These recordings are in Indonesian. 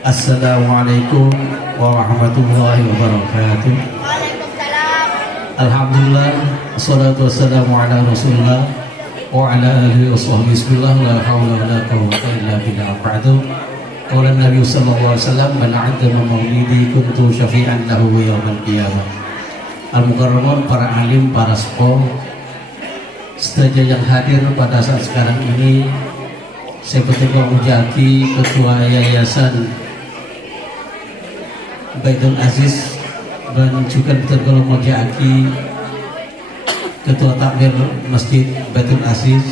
Assalamualaikum warahmatullahi wabarakatuh. Waalaikumsalam. Alhamdulillah, assalatu wassalamu ala rasulullah wa ala alihi wa sahbihi. Bismillah, la hawla wa la quwwata illa billah. Ba'du. Qala Nabi sallallahu alaihi wasallam, man 'azzama maulidi kuntu syafi'an lahu yaumal qiyamah. Al-mukarramun, para alim, para sepuh saja yang hadir pada saat sekarang ini, saya Ketua Mujaki, Ketua Yayasan Baitul Aziz, dan juga Ketua Mujaki, Ketua Takmir Masjid Baitul Aziz,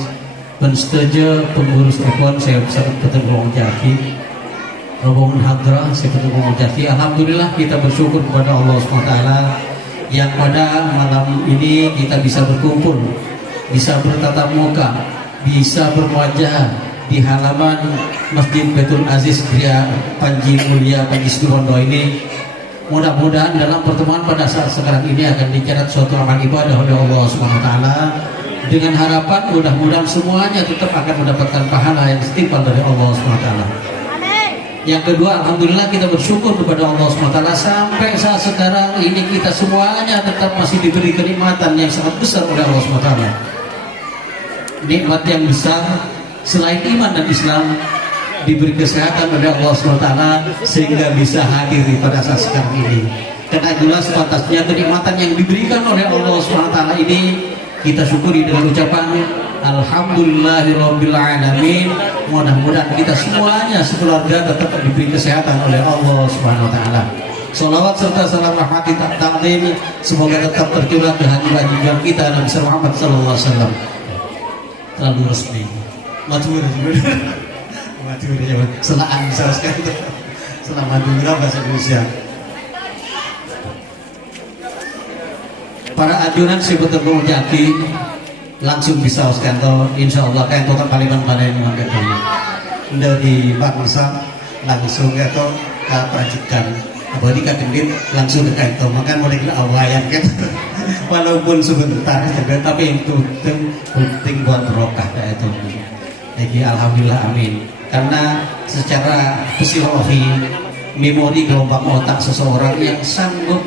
dan setuju pengurus Ekon, saya Ketua Mujaki, rombongan hadrah, saya Ketua Mujaki. Alhamdulillah, kita bersyukur kepada Allah SWT yang pada malam ini kita bisa berkumpul, bisa bertatap muka, bisa berwajah di halaman Masjid Baitul Aziz Gria Panji Mulia Panji Situbondo ini. Mudah-mudahan dalam pertemuan pada saat sekarang ini akan dicatat suatu amal ibadah oleh Allah SWT, dengan harapan mudah-mudahan semuanya tetap akan mendapatkan pahala yang setimpal dari Allah SWT. Yang kedua, alhamdulillah kita bersyukur kepada Allah SWT sampai saat sekarang ini kita semuanya tetap masih diberi kenikmatan yang sangat besar oleh Allah SWT. Nikmat yang besar selain iman dan Islam, diberi kesehatan oleh Allah SWT sehingga bisa hadir pada saat sekarang ini. Karena itulah sepantasnya kenikmatan yang diberikan oleh Allah SWT ini kita syukuri dengan ucapan Alhamdulillahirrabbilalamin. Mudah-mudahan kita semuanya sekeluarga tetap diberi kesehatan oleh Allah SWT. Salawat serta salam rahmat takdim semoga tetap tercurah ke hati baginda kita Nabi Muhammad SAW. Terlalu resmi. Matur ya, selaan sekali. Selamat berapa bahasa Indonesia. Para ajunan si betul Mujaki langsung bisa oskanto, insya Allah kain total kaliman pada yang mengatakan dari bangsa langsung atau ke prajukan abadi kadendit langsung ke kain to, makan mulai ke awayan kan. Walaupun sebentar tapi itu penting buat berokah kayak itu. Jadi alhamdulillah amin. Karena secara psikologi, memori gelombang otak seseorang yang sanggup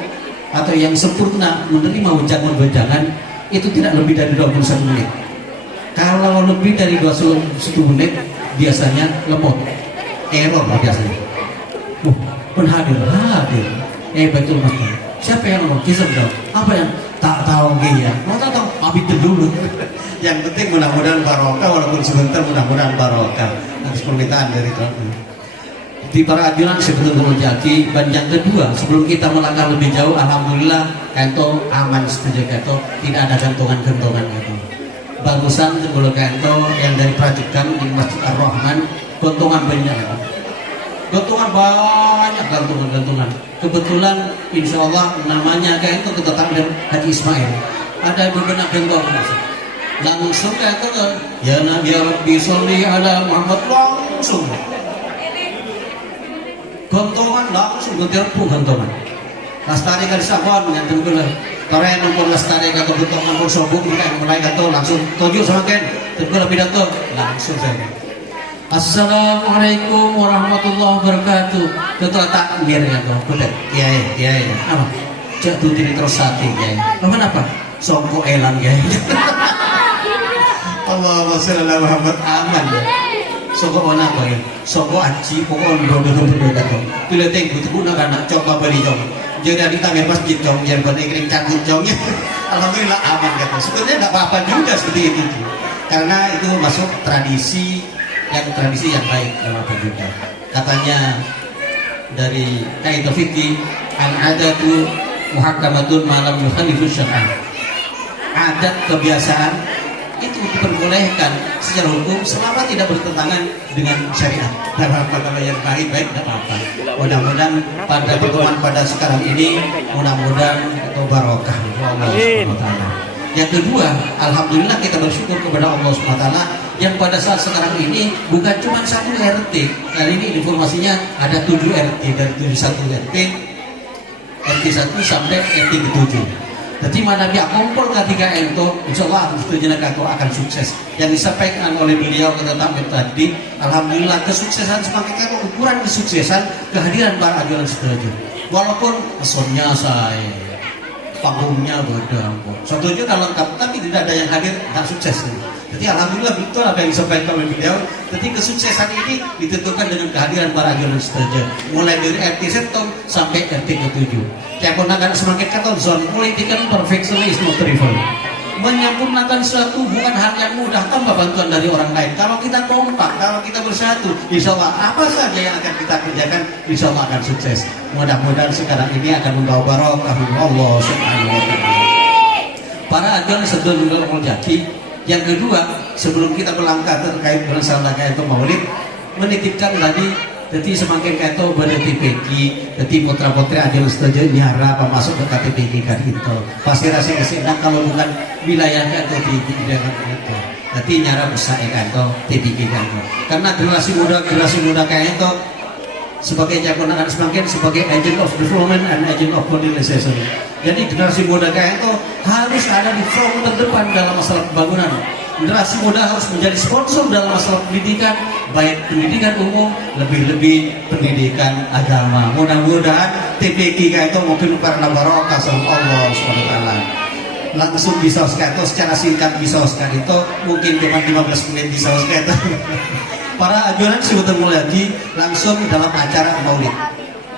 atau yang sempurna menerima ujangan-ujangan itu tidak lebih dari 21 menit. Kalau lebih dari 21 menit biasanya lemot, error biasanya. Hadir. Betul mas. Siapa yang lemot? Kisah dong. Apa yang tak tahu ya? Mau tahu? Abis dulu. Yang penting mudah-mudahan barokah, walaupun sebentar mudah-mudahan barokah. Atas permintaan dari Tuhan. Di para ajunan sebetulnya Mujaki. Dan yang kedua, sebelum kita melangkah lebih jauh, alhamdulillah kanto aman setuju kanto, tidak ada gantungan-gantungan itu. Bagusan sebelum kanto yang dari prajukan di Masjid Ar-Rahman, gantungan banyak. Gantungan banyak, gantungan. Kebetulan insya Allah namanya kanto ketetanggan Haji Ismail. Ada beberapa gantungan. Langsung kata ya Nabi Rabbi sholli ala Muhammad, langsung gantungan langsung gantungan lastari kan sabon ngantung kula karen pun lastari kata gantungan pun sobung mulai kata langsung tujuh sama ken kula pidato langsung saja. Assalamualaikum warahmatullahi wabarakatuh. Ketua takmir kata kudet kiai apa cak tuti terus sate kiai apa songko elang kiai. Allahumma sholli ala Muhammad, aman. Soko ona ko ya. Soko aci pokok do kato. Tule teng guna kana coba beli jong. Jadi adik tamer masjid jong yang penting kering cangkut jong. Alhamdulillah aman kata. Sebenarnya enggak apa-apa juga seperti itu. Karena itu masuk tradisi yang baik, enggak apa juga. Katanya dari kaidah fikih al-adatu muhakkamatun ma lam yukhalifu syar'a. Adat kebiasaan itu diperbolehkan secara hukum selama tidak bertentangan dengan syariat. Kalau yang baik-baik tidak apa-apa. Mudah-mudahan pada pertemuan pada sekarang ini mudah-mudahan itu barokah Allah SWT. Yang kedua, alhamdulillah kita bersyukur kepada Allah SWT yang pada saat sekarang ini bukan cuma satu RT. Kali ini informasinya ada 7 RT dari 71 RT 1 sampai RT ke 7. Jadi mana dia kumpul ketika itu, insya Allah kau akan sukses. Yang disampaikan oleh beliau tadi, alhamdulillah kesuksesan semakin itu ukuran kesuksesan kehadiran para ajudan setuju. Walaupun pesonnya saya, panggungnya beda, setuju kalau lengkap, tapi tidak ada yang hadir tak sukses. Jadi alhamdulillah betul apa yang disampaikan oleh beliau. Jadi kesuksesan ini ditentukan dengan kehadiran para ajudan setuju. Mulai dari RT 1 sampai RT ke-7. Tiap akan semakin kata zone politik kan perfection is not trivial. Menyempurnakan suatu bukan hal yang mudah tanpa bantuan dari orang lain. Kalau kita kompak, kalau kita bersatu, insya Allah apa saja yang akan kita kerjakan, insya Allah akan sukses. Mudah-mudahan sekarang ini akan membawa barokah Allah Subhanahu wa Ta'ala. Para ajudan setuju Jaki. Yang kedua, sebelum kita melangkah terkait bersama kayak itu Maulid, menitipkan tadi. Jadi semakin kaito ber-TPK, jadi putra-putri adil setuju nyara apa masuk ke KTPK kan itu. Pasti rasa kesenang kalau bukan wilayahnya atau di bidang itu. Jadi nyara besar kan itu TPK kan itu. Karena generasi muda kayak itu sebagai jagoan akan semakin sebagai agent of development and agent of modernization. Jadi generasi muda kayak itu harus ada di front terdepan dalam masalah pembangunan. Generasi muda harus menjadi sponsor dalam masalah pendidikan, baik pendidikan umum, lebih-lebih pendidikan agama. Mudah-mudahan TPK itu mungkin karena barokah sama Allah SWT. Langsung bisa sekali secara singkat bisa sekali itu mungkin cuma 15 menit bisa sekali itu. Para ajudan sebetulnya lagi langsung dalam acara Maulid.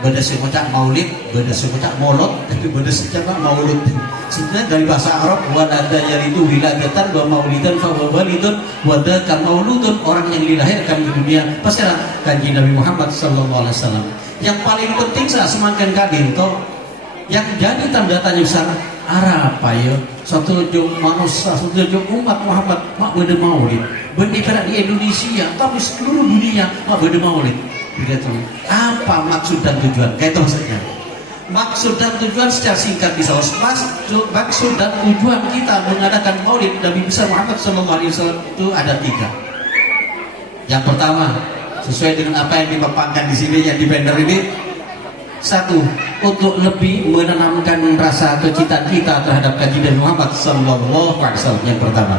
Beda semucak Maulid, beda semucak Molot, tapi beda semucak Maulud. Sebenarnya dari bahasa Arab wadada yaitu wiladatan wa maulidan fa walidun wadaka mauludun, orang yang dilahirkan di dunia pasti kanjeng Nabi Muhammad sallallahu alaihi wasallam. Yang paling penting semakin kadinto yang jadi tanda tanya besar Arab ya. Satu manusia, satu umat Muhammad mak beda Maulid. Benar di Indonesia tapi seluruh dunia mak beda Maulid. Begitu. Apa maksud dan tujuan? Kayak itu maksudnya. Maksud dan tujuan secara singkat bisa maksud dan tujuan kita mengadakan Maulid Nabi besar Muhammad sallallahu alaihi wasallam itu ada 3. Yang pertama, sesuai dengan apa yang dipaparkan di sini yang di banner ini, 1, untuk lebih menanamkan rasa kecintaan kita terhadap kajian Muhammad sallallahu alaihi wasallam. Yang pertama.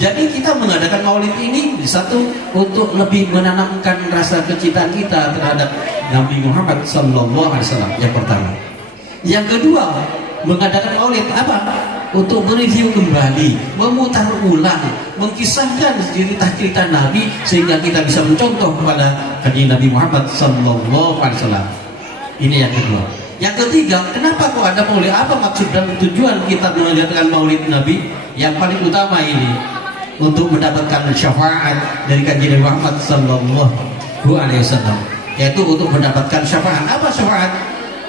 Jadi kita mengadakan Maulid ini 1 untuk lebih menanamkan rasa kecintaan kita terhadap Nabi Muhammad sallallahu alaihi wasallam. Yang pertama. Yang kedua, mengadakan Maulid apa? Untuk mereview kembali, memutar ulang, mengkisahkan cerita-cerita Nabi sehingga kita bisa mencontoh kepada kajian Nabi Muhammad sallallahu alaihi wasallam. Ini yang kedua. Yang ketiga, kenapa kok ada Maulid? Apa maksud dan tujuan kita mengadakan Maulid Nabi? Yang paling utama ini untuk mendapatkan syafaat dari kajian Muhammad sallallahu alaihi wasallam, yaitu untuk mendapatkan syafaat. Apa syafaat?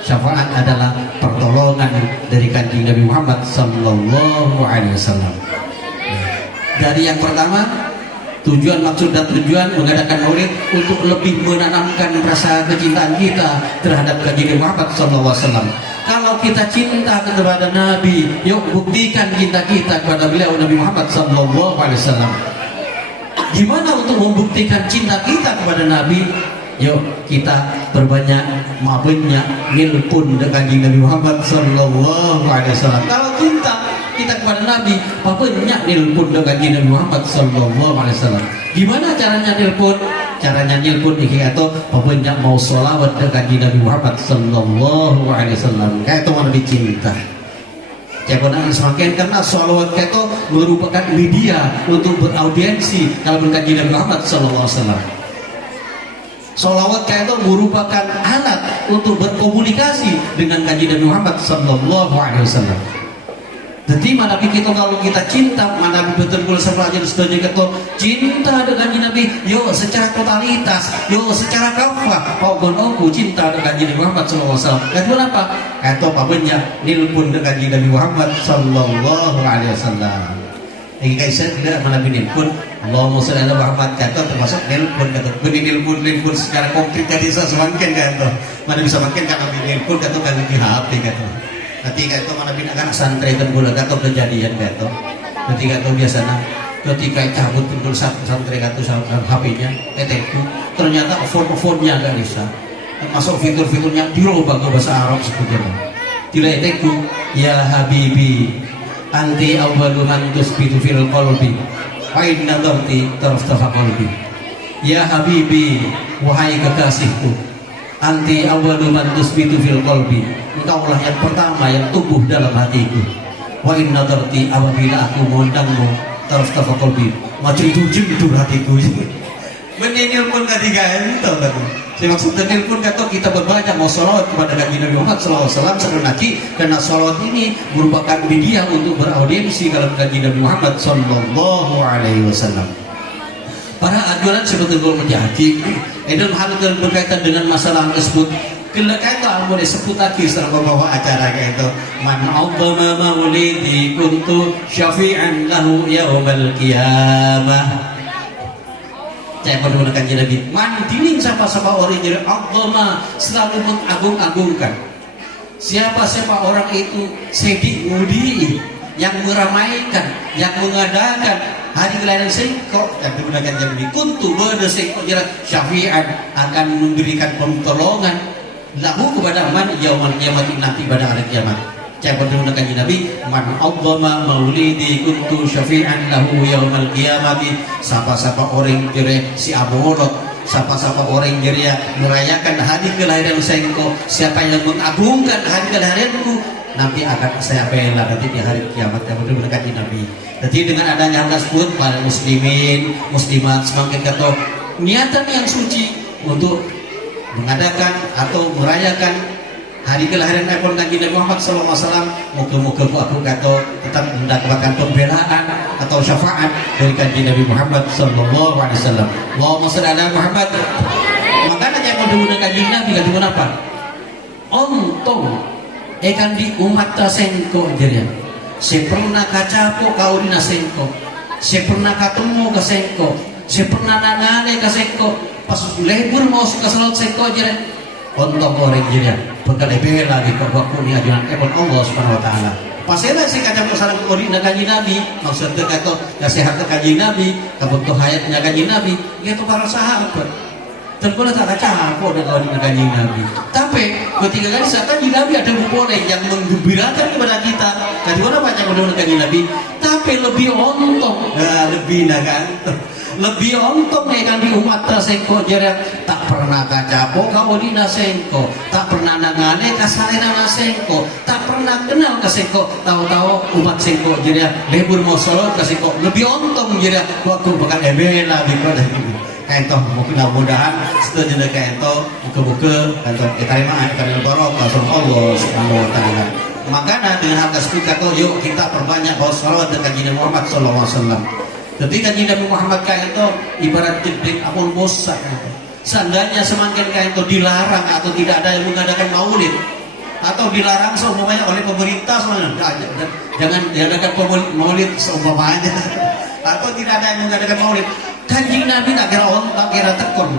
Syafaat adalah pertolongan dari kajian Nabi Muhammad sallallahu alaihi wasallam. Dari yang pertama, tujuan, maksud dan tujuan mengadakan Maulid untuk lebih menanamkan rasa kecintaan kita terhadap kajian Muhammad sallallahu alaihi wasallam. Kalau kita cinta kepada Nabi, yuk buktikan cinta kita kepada beliau Nabi Muhammad sallallahu alaihi wasallam. Gimana untuk membuktikan cinta kita kepada Nabi? Yuk kita berbanyak mabenya nilpun dengan Nabi Muhammad sallallahu alaihi wasallam. Kalau cinta kita kepada Nabi, banyak nilpun dengan Nabi Muhammad sallallahu alaihi wasallam. Gimana caranya nilpun? Caranya nilpun iki atau banyak mau sholawat dengan Nabi Muhammad sallallahu alaihi wasallam. Kayak itu mana dicinta. Jangan semakin karena sholawat itu merupakan media untuk beraudiensi dalam kajian Nabi Muhammad sallallahu alaihi wasallam. Sholawat itu merupakan alat untuk berkomunikasi dengan kajian Nabi Muhammad sallallahu alaihi wasallam. Jadi mana kita kalau kita cinta, mana betul-betul sebenarnya setuju kita cinta dengan Nabi, yo secara totalitas, yo secara kafah, kau aku cinta dengan Nabi Muhammad sallallahu alaihi wasallam. Kedua apa? Atau apanya nilpun dengan Nabi Muhammad sallallahu alaihi wasallam. Ini guys saya tidak mana nilpun, Allahumma sholli ala Muhammad kata termasuk nilpun kata. Bini nilpun secara konkret tadi saya semakin kata. Mana bisa makin karena nilpun kata kan di HP kata. Ketika itu mana binakan santri dan gula gato kejadian gato. Ketika itu biasanya ketika cabut pun santri gato HP-nya, itu ternyata phone-nya nggak bisa. Masuk fitur-fiturnya dirubah ke bahasa Arab sebetulnya. Tidak itu ya habibi anti awwalu man tusbitu fil qalbi wa inna dharti tarstafa qalbi. Ya habibi, wahai kekasihku, anti awwalu man tusbitu fil qalbi, engkaulah yang pertama yang tumbuh dalam hatiku. Wa inna dharti, apabila aku mengundangmu tarstafa qalbi, maju jujur hatiku. Menyenil pun ketiga itu kan. Saya maksudnya pun kata kita berbanyak mau salawat kepada Nabi Muhammad SAW sekali karena salawat ini merupakan media untuk beraudiensi kalau Nabi Muhammad Sallallahu Alaihi Wasallam. Para ajuran sebetulnya menjadi dalam hal berkaitan dengan masalah tersebut. Kalau kata amun disebut lagi setelah membawa acara kayak itu, man a'zama maulidi kuntu syafi'an lahu yaumal qiyamah. Saya menggunakan Nabi mandiling siapa-siapa orang yang agama selalu mengagung-agungkan. Siapa-siapa orang itu sedik mudi yang meramaikan, yang mengadakan hari kelahiran sengkok dan menggunakan Nabi kuntu berdesengkok jarak syafi'an akan memberikan pertolongan lahu kepada man yaumul kiamat nanti pada hari kiamat. Saya menggunakan Nabi man a'zama maulidi kuntu syafi'an lahu yaumal qiyamati. Siapa-siapa orang jere si abolot, siapa-siapa orang jere merayakan hari kelahiran sengko, siapa yang mengagungkan hari kelahiranku nanti akan saya bela nanti di hari kiamat. Yang menggunakan Nabi. Jadi dengan adanya hal tersebut para muslimin muslimat semakin kata niatan yang suci untuk mengadakan atau merayakan hari kelahiran Nabi Muhammad SAW. Moga-moga aku kata tetap mendapatkan pembelaan atau syafaat dari Nabi Muhammad SAW. Allahumma shalli ala Muhammad. Makanya yang menggunakan Nabi kata apa? Ontong ekan di umat tasengko jerian. Saya pernah kacapo kau di nasengko. Saya pernah ketemu ke sengko. Saya pernah nangane ke sengko. Pas lebur mau ke salat sengko jerian. Ontong orang jerian. Bekal bela di waktu ni ajunan ekon Allah Subhanahu Wa Taala. Pasela si kacang kesalahan kodi na kanji Nabi, maksudnya kata nasihat ke kanji Nabi, kebutuh hayatnya kanji Nabi, itu para sahabat. Tentulah tak kacang apa dan kodi na kanji Nabi. Tapi ketika kali saat kanji Nabi ada boleh yang menggembirakan kepada kita. Jadi mana banyak mendengar kanji Nabi, tapi lebih ontong, lebih nagan. Lebih ontong kan di umat tasengko jarak tak pernah kacapo kau di nasengko, tak pernah nangane kasalena nasengko, tak pernah kenal kasengko, tahu-tahu umat sengko jarak lebur mau sholat kasengko lebih ontong jarak waktu bakal ebela di pada ini. Kaito mudah-mudahan setuju kaito buka-buka kantor terima akan barokah sama Allah Subhanahu Wa Taala. Makanya dengan hal tersebut kata yuk kita perbanyak bersolawat dengan Nabi Muhammad Sallallahu Alaihi Wasallam. Ketika Nabi Muhammad kayak itu ibarat jeding apun bosak. Seandainya semakin kayak itu dilarang atau tidak ada yang mengadakan maulid atau dilarang seumpamanya oleh pemerintah jangan diadakan maulid seumpamanya atau tidak ada yang mengadakan maulid. Kanjeng Nabi tak kira tekon.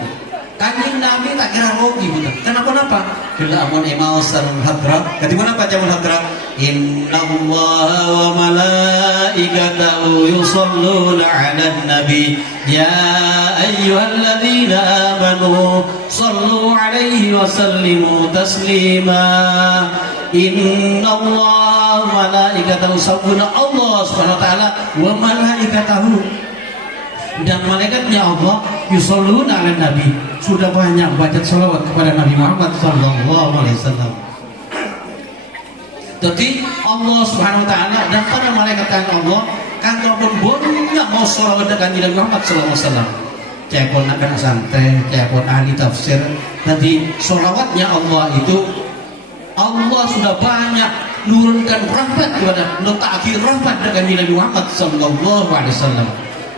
Kanjeng Nabi tak kira rugi benar. Kenapa? Bila amun imau sarung hadra. Kati mana baca mun hadra? Inna Allah wa malaikatahu yusalluna 'alan nabi ya ayyuhalladzina amanu sallu 'alaihi wa sallimu taslima. Inna Allah wa malaikatahu yusalluna Allah Subhanahu wa taala wa malaikatahu dan malaikatnya Allah yusalluna 'alan nabi sudah banyak baca salawat kepada Nabi Muhammad sallallahu alaihi wasallam. Jadi Allah Subhanahu wa taala dan para malaikat Allah kantor pun banyak mau salawat dengan Nabi Muhammad sallallahu alaihi wasallam. Cepon akan santai, cepon ahli tafsir. Nanti salawatnya Allah itu Allah sudah banyak nurunkan rahmat kepada akhir rahmat dengan Nabi Muhammad sallallahu alaihi wasallam.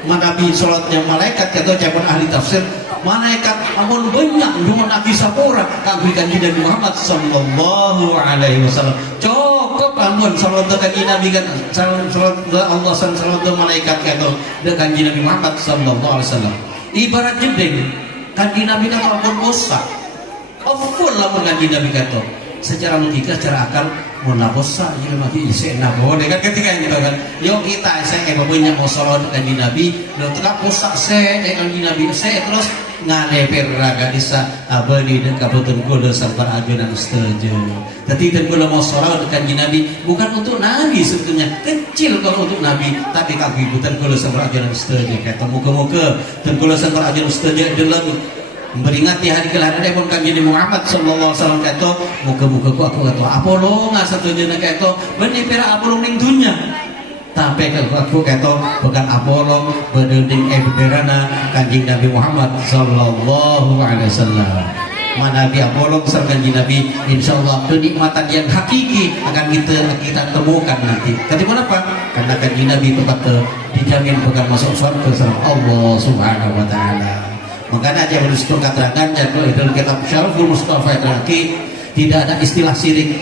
Nabi salatnya malaikat kata cepon ahli tafsir malaikat amun banyak cuma Nabi sapura kanggo kanjeng Nabi Muhammad sallallahu alaihi wasallam. Cukup amun salat kanjeng Nabi kan salat Allah sallallahu malaikat kata kanjeng Nabi Muhammad sallallahu alaihi wasallam. Ibarat jeding kanjeng Nabi kata amun bosa. Aful lamun kanjeng Nabi kata secara logika secara akal mun bosa jadi mati isek na boleh kan ketika ini kan yo kita saya banyak mau salat kanjeng Nabi lo tetap bosa kanjeng Nabi terus ngaleper raga disa abadi dan kabutun kula sabar ajunan setuju. Tapi dan kula mau sholawat kanjeng Nabi bukan untuk Nabi sebetulnya, kecil kalau untuk Nabi, tapi kaki bukan kula sabar ajunan setuju. Kata muka-muka dan kula sabar ajunan setuju dalam memperingati hari kelahiran pun kanjeng Muhammad sallallahu alaihi wasallam kata muka-muka aku kata apolo nggak setuju nak kata benih pera apolo ning dunya. Tapi aku kata bukan Apollo berdending berderana kanjeng Nabi Muhammad sallallahu alaihi wasallam. Mana Nabi Apollo serta kanjeng Nabi, insya Allah kenikmatan yang hakiki akan kita temukan nanti. Tapi kenapa? Karena kanjeng Nabi tetap dijamin bukan masuk surga sama Allah Subhanahu wa taala. Makanya aja harus keterangan dalam kitab Syarhul Mustafa terakhir tidak ada istilah syirik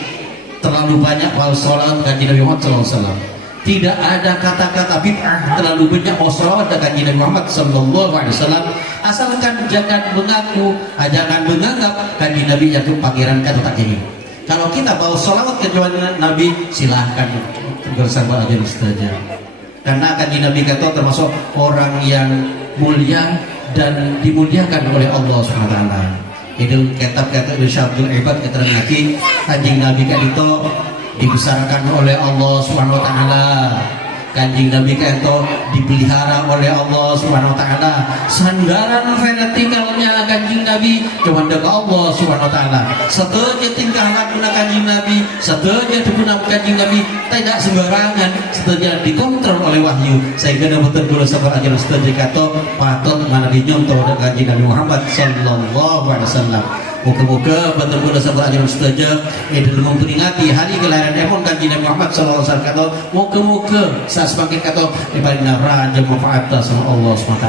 terlalu banyak kalau salat kanjeng Nabi Muhammad sallallahu alaihi wasallam. Tidak ada kata-kata bid'ah terlalu banyak sholawat dan kanjeng Nabi Muhammad sallallahu alaihi wasallam. Asalkan jangan mengaku, jangan menganggap kanjeng Nabi yaitu pangeran kata tak ini. Kalau kita bawa sholawat ke Nabi, silahkan bersama aja saja. Karena kanjeng Nabi kata termasuk orang yang mulia dan dimuliakan oleh Allah Subhanahu wa taala. Itu kitab-kitab Irsyadul Ibad keterangan lagi kanjeng Nabi kan itu dibesarkan oleh Allah Subhanahu wa taala. Kanjeng Nabi kata dipelihara oleh Allah Subhanahu wa taala. Sandaran vertikalnya kanjeng Nabi cuma dekat Allah Subhanahu wa taala. Setelah tingkah laku kanjeng Nabi, setelah digunakan kanjeng Nabi tidak sembarangan, setelah dikontrol oleh wahyu. Sehingga betul kula sabar ajar setelah kata patut mana dinyontoh kanjeng Nabi Muhammad sallallahu alaihi wasallam. Muka-muka betul-betul sabar ajar setuju dalam memperingati hari kelahiran Epon kanjeng Nabi Muhammad sallallahu alaihi wasallam kata muka-muka saya semakin kata daripada raja manfaat sama Allah SWT.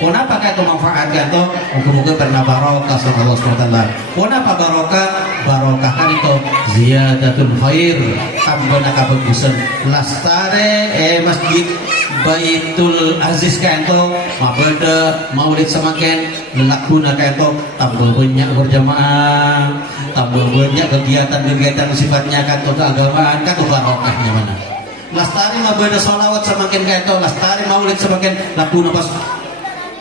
Kenapa kata manfaat kata muka-muka pernah barokah sama Allah SWT. Kenapa barokah? Barokah kan itu ziyadatul khair, tambah kebagusan lastare masjid Baitul Aziz kanto mabada maulid semakin lelakuna kanto tambah banyak berjamaah, tambah banyak kegiatan-kegiatan sifatnya kanto keagamaan kanto barokahnya mana. Lastari mabada sholawat semakin kanto, lastari maulid semakin lakuna pas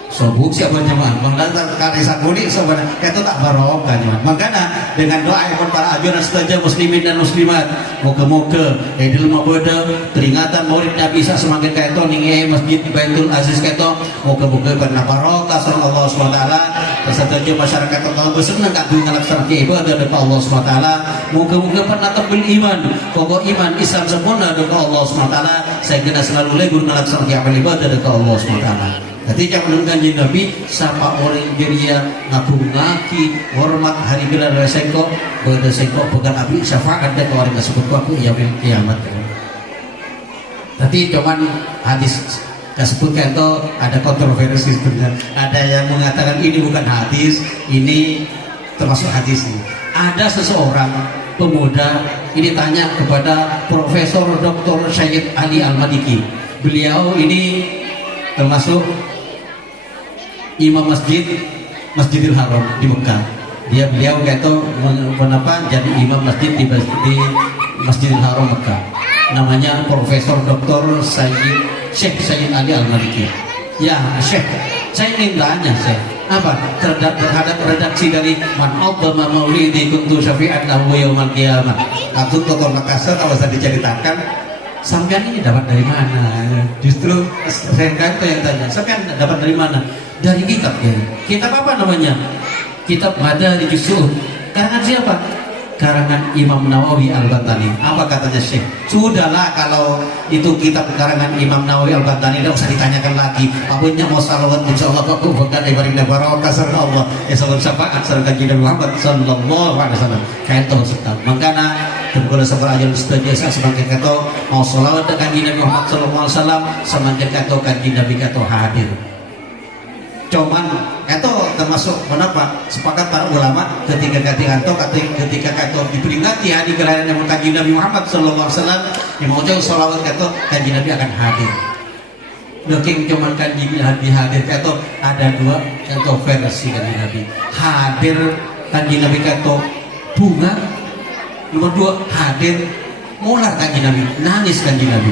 sobuk siapa jemaah mengantar kari sakuni sebenarnya itu tak barokah jemaah. Makanya dengan doa yang para ajunan setuju muslimin dan muslimat moga-moga dalam mabada peringatan maulid Nabi Isa semakin kaito ning masjid Baitul Aziz kaito moga-moga pernah barokah sama Allah SWT. Setuju masyarakat tetap bersenang kagum ngelaksanakan ibadah dekat Allah SWT. Moga-moga pernah tebel iman pokok iman Islam sempurna dekat Allah SWT. Saya kena selalu lebur ngelaksanakan ibadah dekat Allah SWT. Ketika menurunkan kanjeng Nabi, siapa orang dia ngaku-ngaki hormat hari gelar sengkok, pada sengkok bukan api syafaat dan orang tersebut aku ya kiamat. Tapi cuman hadis tersebut itu ada kontroversi sebenarnya. Ada yang mengatakan ini bukan hadis, ini termasuk hadis. Ada seseorang pemuda ini tanya kepada Profesor Dr. Syed Ali Al-Maliki. Beliau ini termasuk imam Masjidil Haram di Mekah. Beliau kata kenapa jadi imam masjid di Masjidil Haram Mekah. Namanya Profesor Dr. Syekh Sayyid Ali Al-Maliki. Ya Syekh, saya ingin tanya apa terhadap redaksi dari Man Azzama Maulidi Kuntu Syafi'an Lahu Yaumal Qiyamah. Atau Dr. Makassar kalau saya diceritakan sampean ini dapat dari mana? Justru saya kata yang tanya, sampean dapat dari mana? Dari kitab ya. Kitab apa namanya? Kitab Madari Jusud. Karangan siapa? Karangan Imam Nawawi Al-Bantani. Apa katanya Syekh? Sudahlah kalau itu kitab karangan Imam Nawawi Al-Bantani tidak usah ditanyakan lagi. Apanya mau salawat insyaallah kok bukan ibadah barokah sareng Allah. Salawat syafaat sareng kanjeng Muhammad sallallahu alaihi wasallam. Kayak itu Ustaz. Makanya kalau sebenarnya setuju saya semakin kata mau salawat kanjeng Muhammad sallallahu alaihi wasallam semakin kata kanjeng Nabi kata hadir. Cuman itu termasuk kenapa sepakat para ulama ketika diperingati hari kelahiran yang kanjeng Nabi Muhammad sallallahu alaihi wasallam yang mau jauh salawat kata kanjeng Nabi akan hadir. Looking cuman kanjeng Nabi hadir kata ada dua kata versi kanjeng Nabi. Hadir kanjeng Nabi kata bunga. Nomor dua hadir mular kanjeng Nabi, nangis kanjeng Nabi.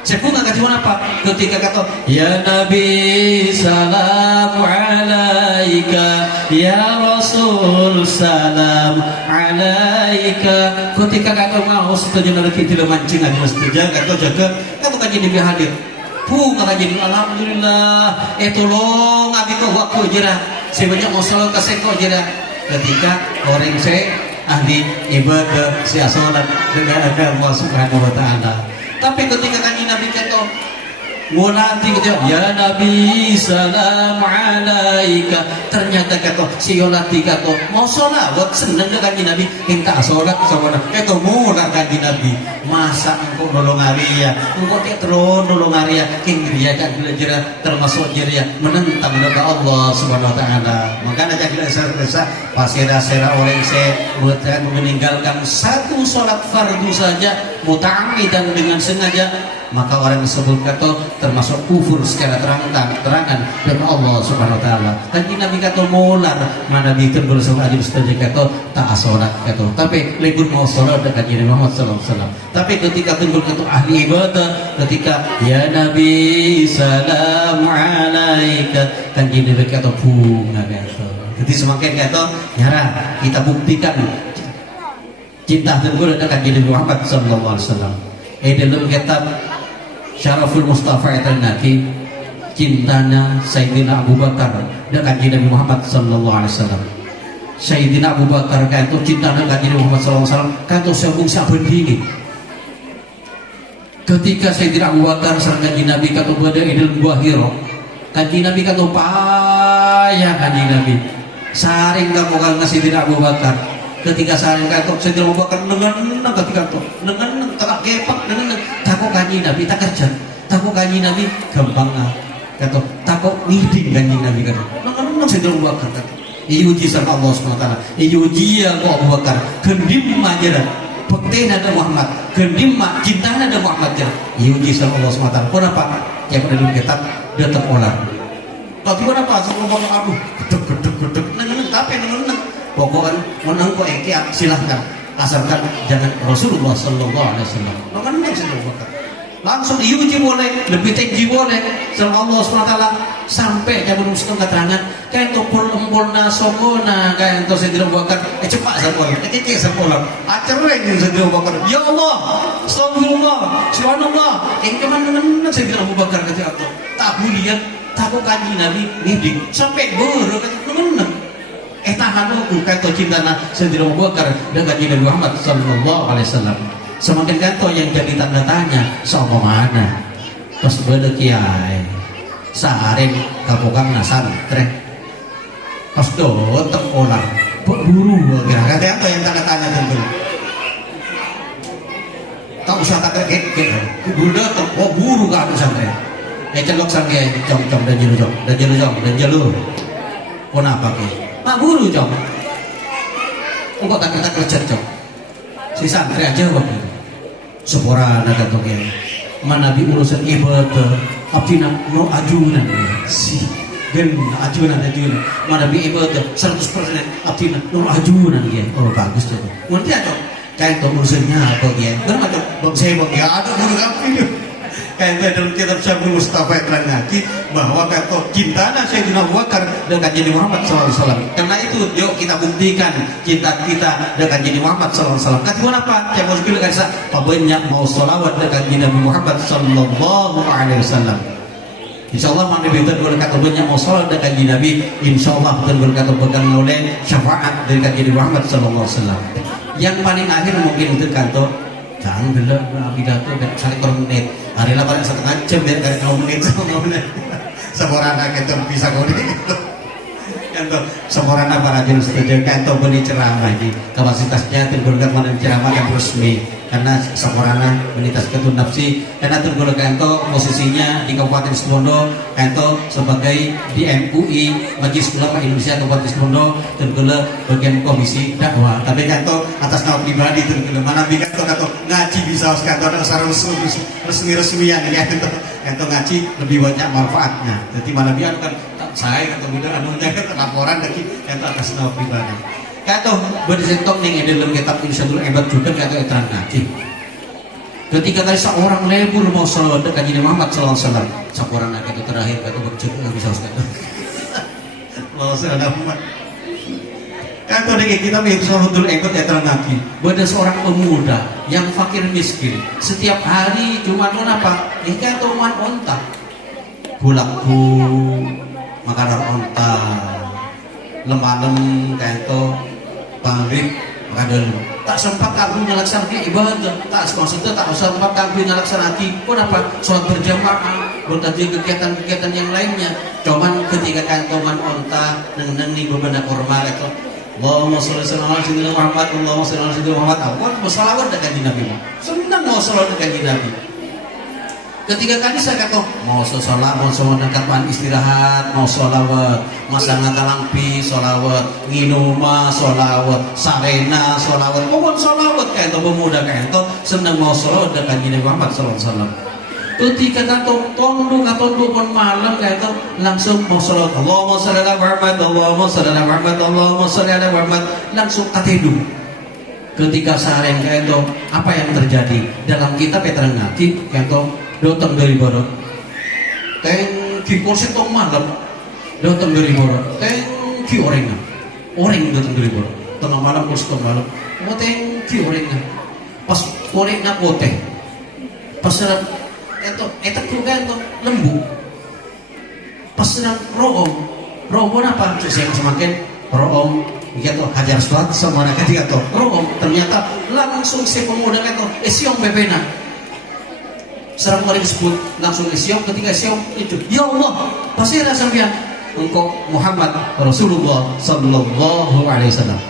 Seku nggak kasih apa? Ketika kata ya Nabi salam alaika, ya Rasul salam alaika. Ketika kata mau setuju nanti kita mancing aja setuju kata jaga kata kaji Nabi hadir. Nggak kaji alhamdulillah. Tolong abi kau waktu jera. Sebanyak masalah kasih kau jera. Ketika orang saya ahli ibadah si asolat dengan agama Subhanahu wa Ta'ala. Tapi ketika kanji Nabi kata mulati kata ya Nabi salam alaika, ternyata kata si yolati kata mau sholawat seneng kanji Nabi minta sholat sama kata mula kanji Nabi masa engkau nolong Arya engkau tidak terus nolong Arya kingria kan belajar termasuk jeria menentang doa Allah Subhanahu Wa Taala. Makanya jadi dasar pasira-sira orang saya meninggalkan satu sholat fardu saja muta'ammidan dengan sengaja, maka orang tersebut kata termasuk kufur secara terangan dengan Allah Subhanahu Wa Taala. Kanji Nabi kata mular mana bikin bersama aja saja kata tak sholat kata, tapi lebih mau sholat dengan Nabi Muhammad Sallallahu Alaihi Wasallam. Tapi ketika timbul kata ahli ibadah, ketika ya Nabi salam alaika, kanji Nabi kata bunga kata. Jadi semakin kata nyara kita buktikan cinta timbul dengan Nabi Muhammad Sallallahu Alaihi Wasallam. Dalam kitab Syaraful Mustafa Naki cintanya Sayyidina Abu Bakar dengan Nabi Muhammad Sallallahu Alaihi Wasallam. Sayyidina Abu Bakar kan itu cintanya dengan Nabi Muhammad Sallallahu Alaihi Wasallam kan itu sambung saben dingin. Ketika Sayyidina Abu Bakar sareng Nabi kata pada Idul Buahiro, kanji Nabi kata payah kanji Nabi saring kamu kan Sayyidina Abu Bakar. Ketika saring kata Sayyidina Abu Bakar dengan ketika itu dengan tak kepak dengan takut kanji Nabi tak kerja, takut kanji Nabi gampang kata takut ngiding kanji Nabi kata dengan Sayyidina Abu Bakar kata iuji sama Allah SWT, iuji aku Abu Bakar gendim aja bekti nada Muhammad gendim cinta nada Muhammad ya iuji sama Allah SWT. Kenapa? Yang pada dalam kitab dia terpolar tapi kenapa? Sebelum aduh gedek nengen tapi nengen pokoknya menang kok silahkan asalkan jangan Rasulullah Sallallahu Alaihi Wasallam. Makanya langsung diuji boleh, lebih tinggi boleh. Sama Allah SWT sampai dia menuliskan keterangan kayak itu pol nasomona kayak itu Sayyidina Abu Bakar cepat sampol, kecil sampol, acereng Sayyidina Abu Bakar. Ya Allah, Astagfirullah, Subhanallah. Yang kemana Sayyidina Abu Bakar kata aku tak bulian, takut kanji Nabi nidik sampai buru kata tahan aku kata cintana Sayyidina Abu Bakar dengan Nabi Muhammad Sallallahu Alaihi Wasallam. Semakin kata yang jadi tanda tanya sama mana pas beda kiai saring kapokang nasan trek pas datang orang buru kira-kira apa yang tanda tanya tentu tak usah tak kaget buru datang buru ke aku sampai celok sampai jom dan jalur kenapa ke Pak Guru jom kok tak kita kerja jom si santri aja waktu sepora ada kata mana bi urusan ibadah abdina no ajunan si dan ajunan mana bi ibadah 100% abdina no ajunan dia oh bagus tuh nanti aja kayak itu urusannya apa dia kan ada bang saya bang ya ada guru kami kayak dalam kitab Syaraful Mustafa Naki bahwa kata cintanya Sayyidina Abu Bakar dengan Nabi Muhammad SAW. Karena itu yuk kita buktikan cinta kita dengan Nabi Muhammad SAW. Kata apa? Yang harus bilang kan banyak mau sholawat dengan Nabi Muhammad Sallallahu Alaihi Wasallam. InsyaAllah mana betul berkata banyak mau sholawat dengan Nabi. InsyaAllah betul berkata pegang oleh syafaat dari Nabi Muhammad Sallallahu Alaihi Wasallam. Yang paling akhir mungkin untuk kantor jangan dulu pidato dan saling menit hari lah paling setengah jam biar dari 2 menit seorang anak itu bisa kau ini kantor seorang apa aja setuju kantor beri ceramah ini kapasitasnya tergolong mana ceramah yang resmi karena seorang menitas ketun nafsi karena tergolong kantor posisinya di Kabupaten Situbondo kantor sebagai di MUI Majelis Ulama Indonesia Kabupaten Situbondo tergolong bagian komisi dakwah tapi kantor atas nama pribadi tergolong mana kantor ngaji bisa kantor secara resmi-resmian ya kantor ngaji lebih banyak manfaatnya jadi mana biar kan saya kantor muda anunya laporan lagi kantor atas nama pribadi kata bersentok nih dalam kitab Insyaallah hebat juga kata terang ngaji Ketika kali seorang lebur mau salawat dekat Nabi Muhammad sallallahu alaihi wasallam, seorang nak itu terakhir kata bercuk nggak bisa ustaz. Allah sallallahu kata dengan kita menghidul ekot ya teranaki. Ada seorang pemuda yang fakir miskin, setiap hari cuma apa? Ikan atau onta, gulaku, makanan onta, lembalem kayak itu, pangrit, makadal. Tak sempat kami melaksanakan ibadah, tak maksudnya tak sempat kami melaksanakan pun apa? Sholat berjamaah, bertadi kegiatan-kegiatan yang lainnya. Cuman ketika kantongan onta, neng nih berbeda korma itu. Allahumma sholli ala sayyidina Muhammad, Allahumma sholli ala sayyidina Muhammad. Aku mau salawat dekat Nabi Muhammad. Senang mau salawat dekat Nabi. Ketika kali saya kata mau sholat, mau sholat dekat istirahat, mau salawat, masa ngatalampi salawat, nginuma salawat, sarena salawat, mau salawat kayak itu pemuda kayak itu senang mau salawat dekat Nabi Muhammad sallallahu alaihi wasallam. Ketika kata tonduk pun malam kayak itu langsung mau salat Allahumma sholli ala Muhammad Allahumma sholli ala Muhammad Allahumma sholli ala Muhammad langsung katedu. Ketika seharian kayak itu apa yang terjadi dalam kitab Petrangati kayak itu datang dari barat tengki polsek tong malam datang dari barat tengki orangnya orang datang dari barat tengah malam polsek tong malam mau tengki orangnya pas orangnya kote pas itu juga itu lembu pas sedang room apa saya semakin room gitu hajar selat sama anak ketiga tuh room ternyata langsung si pemuda itu siong bebena serang orang disebut langsung siong ketika siong itu ya Allah pasti ada sampean engkau Muhammad Rasulullah sallallahu alaihi wasallam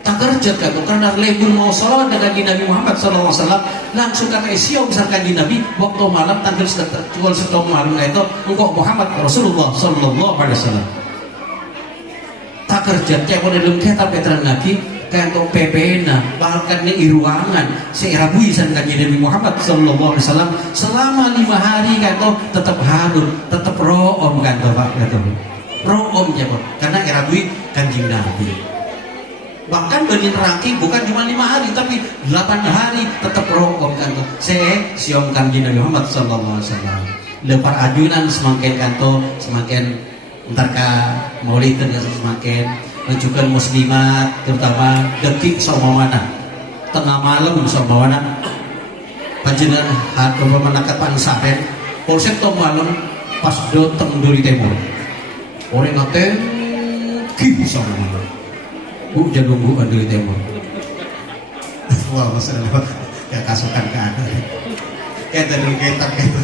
tak kerja kan karena lebur mau salawat dengan Nabi Muhammad sallallahu alaihi wasallam langsung kata siom misalkan di Nabi waktu malam tanggal setengah malam itu engkau Muhammad Rasulullah sallallahu alaihi wasallam tak kerja kayak pada dalam kitab Petrang lagi kayak untuk PPN bahkan di ruangan seirabui sankan Nabi Muhammad sallallahu alaihi wasallam selama 5 hari kan itu tetap hadur tetap room kan tuh Pak kata room ya Pak karena irabui kanjeng Nabi bahkan bagi neraki bukan cuma 5 hari tapi 8 hari tetap rokom kanto saya siom kanjeng Nabi Muhammad sallallahu alaihi wasallam lepar ajunan semakin kanto semakin entarka maulid semakin menunjukkan muslimat terutama detik sama mana tengah malam sama mana panjenengan hadap menakat pansaren polsek tong malam pas datang dari timur orang ngaten ki sama mana Bu jagung bu dari timur. Wah masalah ya kasukan ke ada. Kayak tadi kita gitu.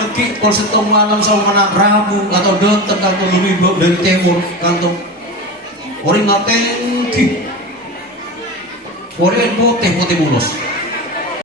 Neki polsek tong malam sama anak Rabu atau datang kantor lebih dari timur kantor. Orang ngaten ki. Orang putih mulus.